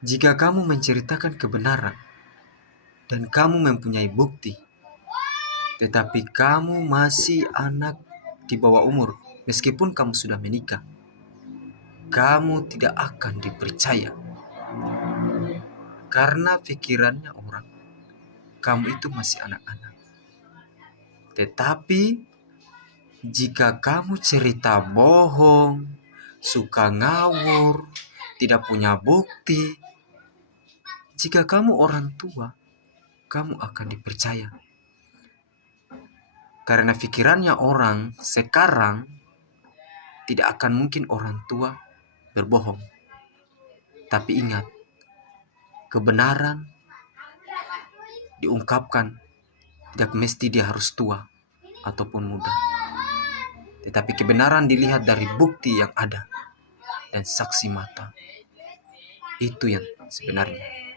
Jika kamu menceritakan kebenaran dan kamu mempunyai bukti, tetapi kamu masih anak di bawah umur, meskipun kamu sudah menikah, kamu tidak akan dipercaya. Karena pikirannya orang, kamu itu masih anak-anak. Tetapi jika kamu cerita bohong, suka ngawur, tidak punya bukti, jika kamu orang tua, kamu akan dipercaya. Karena pikirannya orang sekarang, tidak akan mungkin orang tua berbohong. Tapi ingat, kebenaran diungkapkan tidak mesti dia harus tua ataupun muda. Tetapi kebenaran dilihat dari bukti yang ada dan saksi mata. Itu yang sebenarnya.